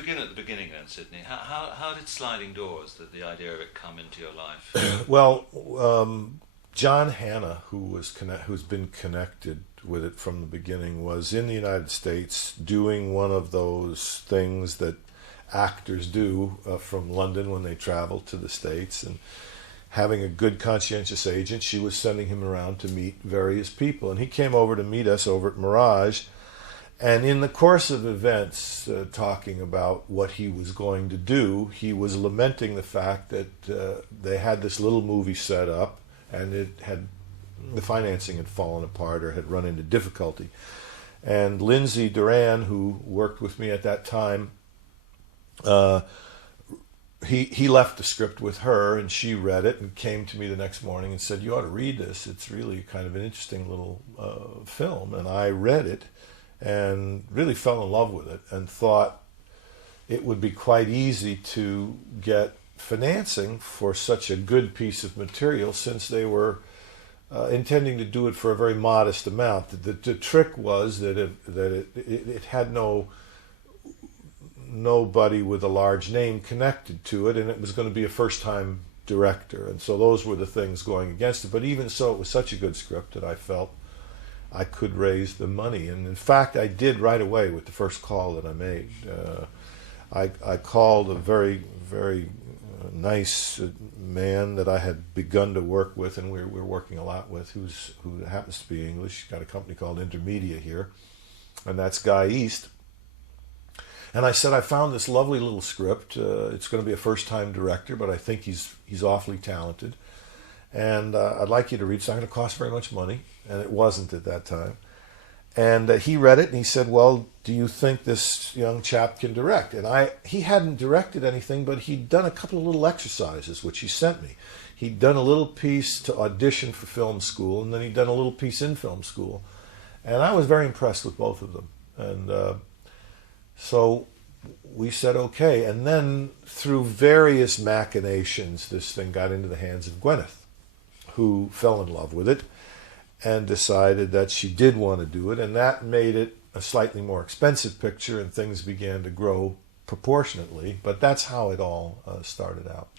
begin at the beginning then, Sidney. How did Sliding Doors, the idea of it, come into your life? Well, John Hanna, who's been connected with it from the beginning, was in the United States doing one of those things that actors do from London when they travel to the States, and having a good conscientious agent, she was sending him around to meet various people, and he came over to meet us over at Mirage. And in the course of events, talking about what he was going to do, he was lamenting the fact that they had this little movie set up, and the financing had fallen apart or had run into difficulty. And Lindsay Duran, who worked with me at that time, he left the script with her, and she read it and came to me the next morning and said, "You ought to read this. It's really kind of an interesting little film." And I read it and really fell in love with it and thought it would be quite easy to get financing for such a good piece of material, since they were intending to do it for a very modest amount. The trick was that it had nobody with a large name connected to it, and it was going to be a first-time director, and so those were the things going against it. But even so, it was such a good script that I felt I could raise the money, and in fact I did right away with the first call that I made. I called a very, very nice man that I had begun to work with, and we were working a lot with, who happens to be English. He's got a company called Intermedia here, and that's Guy East. And I said, I found this lovely little script. It's going to be a first-time director, but I think he's awfully talented. And I'd like you to read it. It's not going to cost very much money, and it wasn't at that time. And he read it, and he said, "Well, do you think this young chap can direct?" And he hadn't directed anything, but he'd done a couple of little exercises, which he sent me. He'd done a little piece to audition for film school, and then he'd done a little piece in film school. And I was very impressed with both of them. And so we said okay. And then through various machinations, this thing got into the hands of Gwyneth, who fell in love with it and decided that she did want to do it, and that made it a slightly more expensive picture, and things began to grow proportionately. But that's how it all started out.